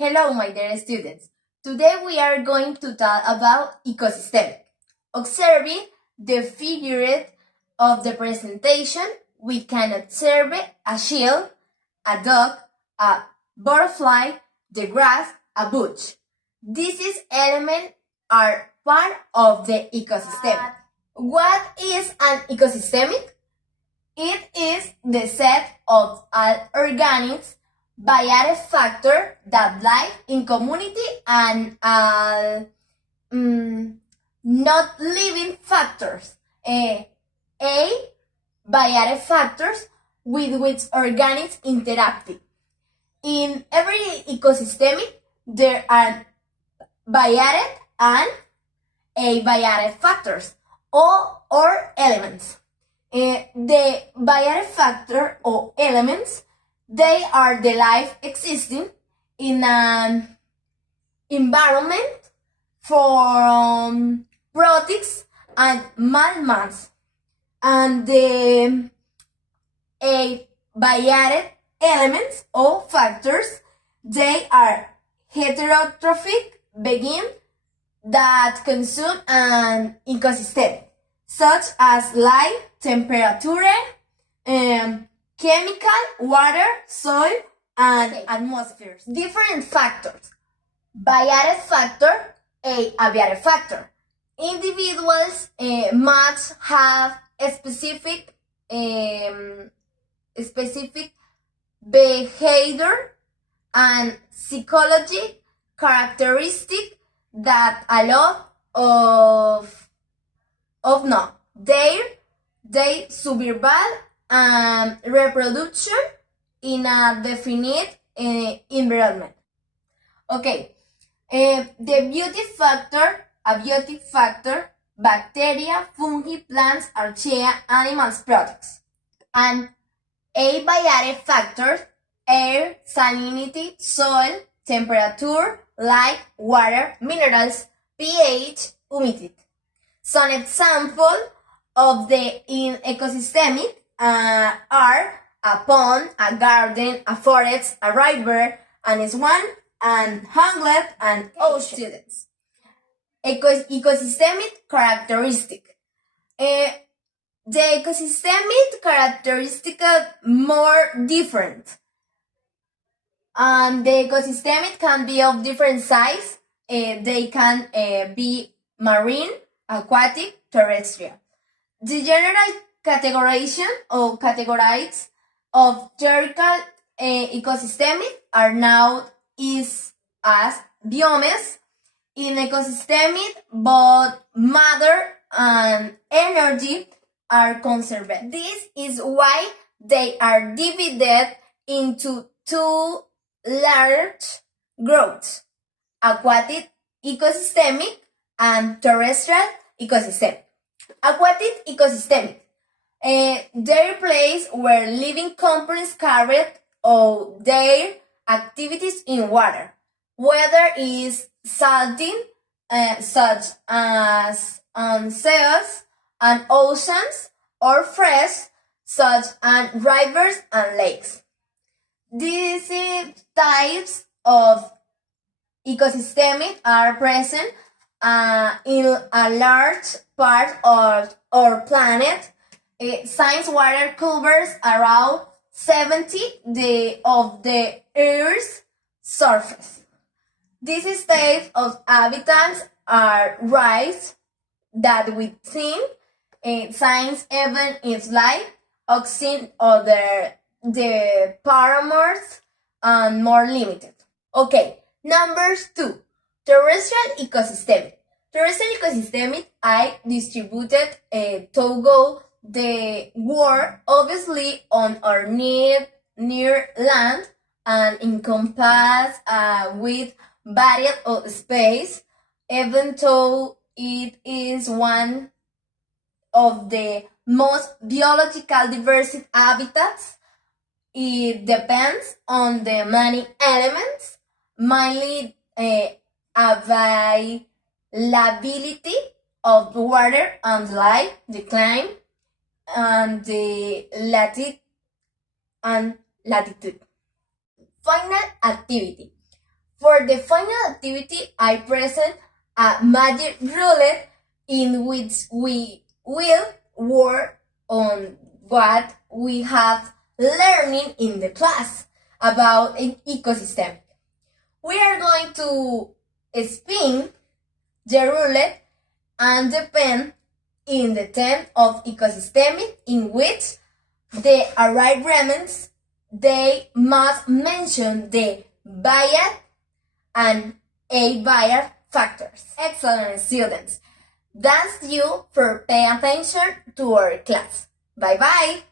Hello, my dear students. Today we are going to talk about ecosystem. Observing the figure of the presentation, we can observe a shield, a dog, a butterfly, the grass, a bush. These elements are part of the ecosystem. What is an ecosystem? It is the set of all organisms varied factors that live in community and not living factors. A varied factors with which organisms interact. In every ecosystem, there are varied and varied factors or elements. The varied factor or elements, they are the life existing in an environment for products and mammals. And the varied elements or factors, they are heterotrophic beings that consume an ecosystem, such as light, temperature, chemical, water, soil, and atmospheres. Different factors. Varied factor, a varied factor. Individuals must have a specific behavior and psychology characteristic that allow of no, their survival and reproduction in a definite environment. Okay, the abiotic factor, bacteria, fungi, plants, archaea, animals, products. And abiotic factors, air, salinity, soil, temperature, light, water, minerals, pH, humidity. Some examples of the ecosystemic are a pond, a garden, a forest, a river, an swan, an hamlet, and ocean. Students. Ecosystemic characteristic. The ecosystemic characteristic are more different. And the ecosystem can be of different size. They can be marine, aquatic, terrestrial. The general categorization or categories of theoretical ecosystemic are now is as biomes. In ecosystemic, both matter and energy are conserved. This is why they are divided into two large groups: aquatic ecosystemic and terrestrial ecosystem. Aquatic ecosystem, their place where living components carry out their activities in water, whether is salting, such as on seas and oceans, or fresh, such as rivers and lakes. These types of ecosystemic are present in a large part of our planet. Science water covers around 70% of the Earth's surface. These types of habitats are rice that we think science even is life, oxygen, other the parameters and more limited. Okay, number 2, terrestrial ecosystem. Terrestrial ecosystem are distributed throughout the world, obviously on our near land, and encompass with varied of space, even though it is one of the most biological diverse habitats. It depends on the many elements, mainly availability of water and light, the climate, and the latitude. Final activity. For the final activity, I present a magic roulette in which we will work on what we have learning in the class about an ecosystem. We are going to spin the roulette and the pen in the theme of ecosystemic, in which the arrived remnants they must mention the bias and a-bias factors. Excellent students! Thanks you for paying attention to our class. Bye bye!